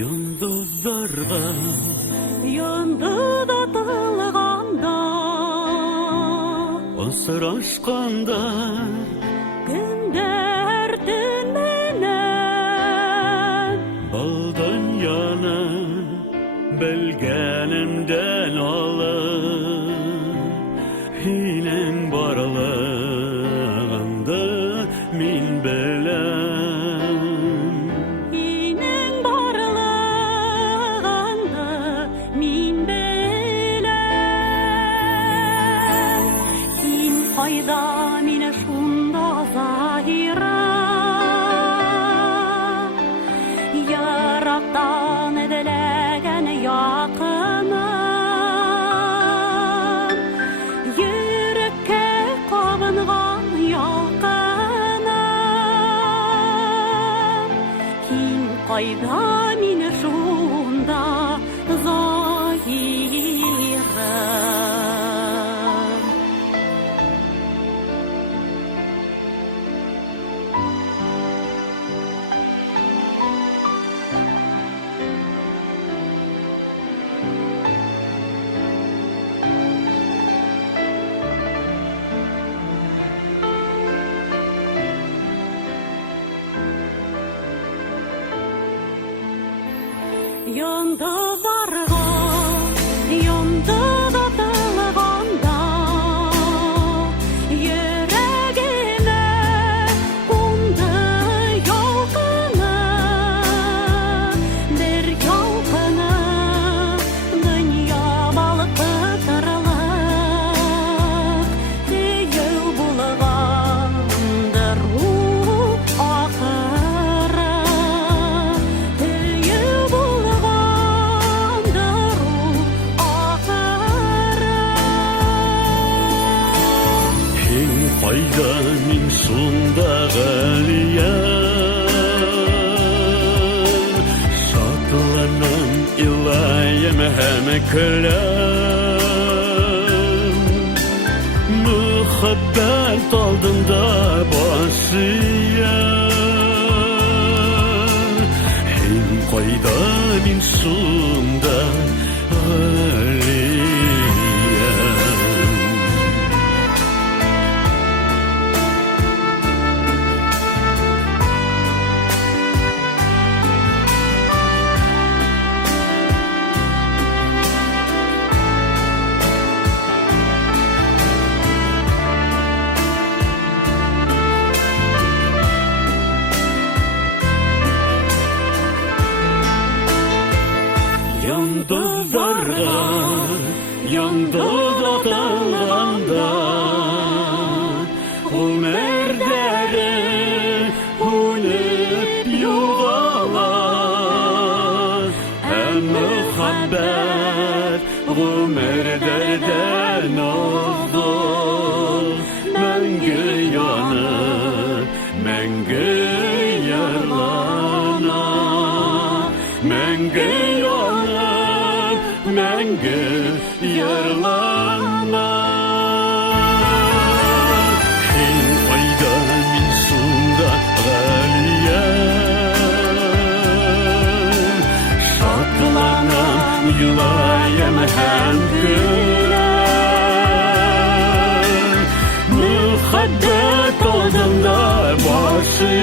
Yıldızlarga Yıldız atılganda asıraşkanda Gündər tünmenen baldan yana belgenimden alır hinen baralığında min belem Inin barlığında min belem Kim fayda mine şunda zahira Yaraktan edilegen yakınım Yürekке kabıngan yakınım Kim kayda mine şunda zahirım Yıldızlarga yıldız atılganda Yüreğime kondu yalqını Bir yalqını dünya balık pıtırlık Deyil bulğandır ruh akırı Deyil bulğandır ruh akırı hin fayda min sunda galiya şatlanan ilayem hem kılım muhabbet aldığında basıya hin fayda min sunda galiya Yıldızlarga yıldız atılganda o merderi hulüp yuvalar hem muhabbet gümürderden oldu Mengü yanır, mengü yarlana Mengü yanır, mengü yarlana Hin fayda min sunda galiya Şatlanan yulayem hem gülüm Muhabbet odunda başı